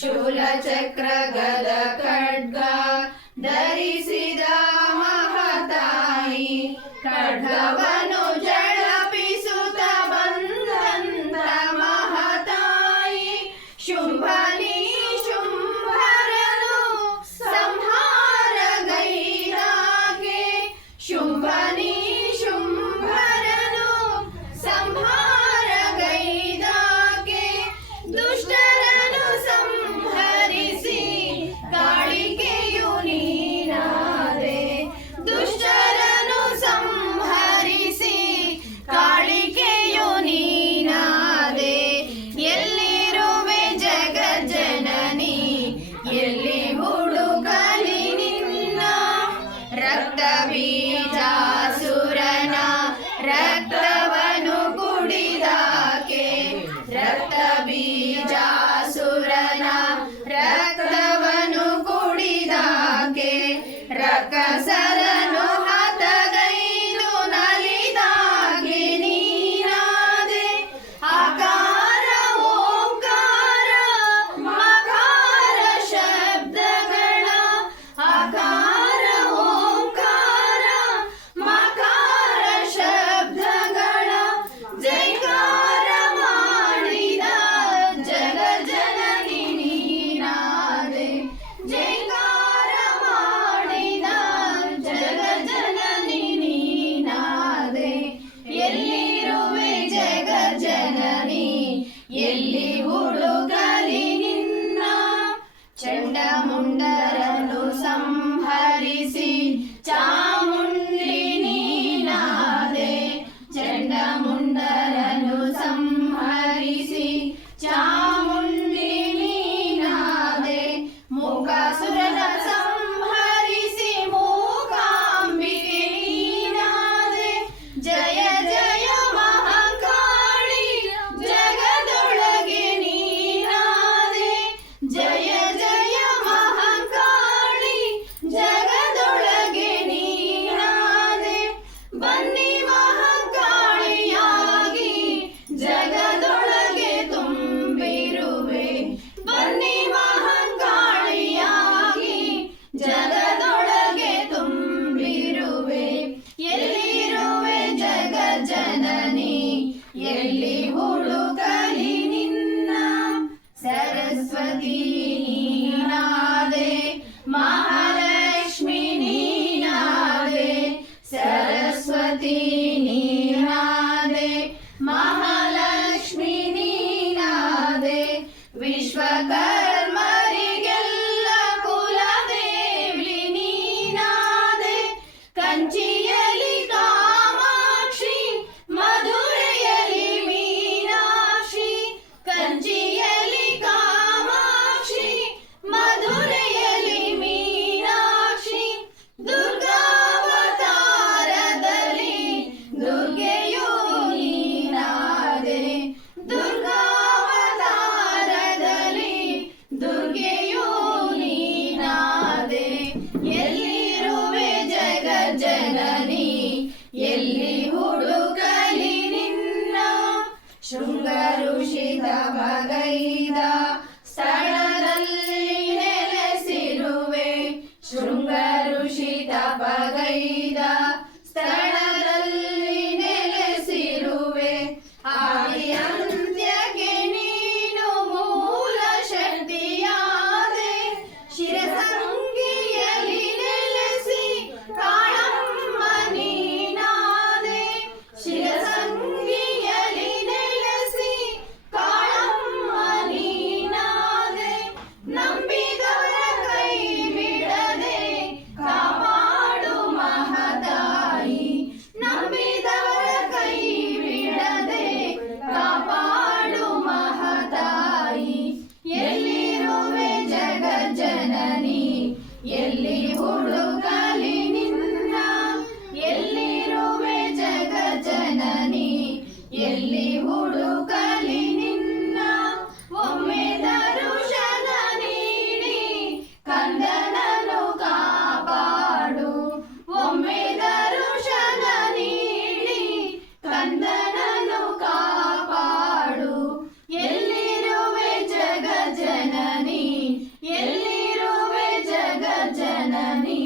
शूलचक्र गद खड्गा धरि ಎಲ್ಲಿ ಹುಡುಕಲಿ ನಿನ್ನ ಸರಸ್ವತಿ ಜನನಿ ಎಲ್ಲಿ Lord, மன்னனி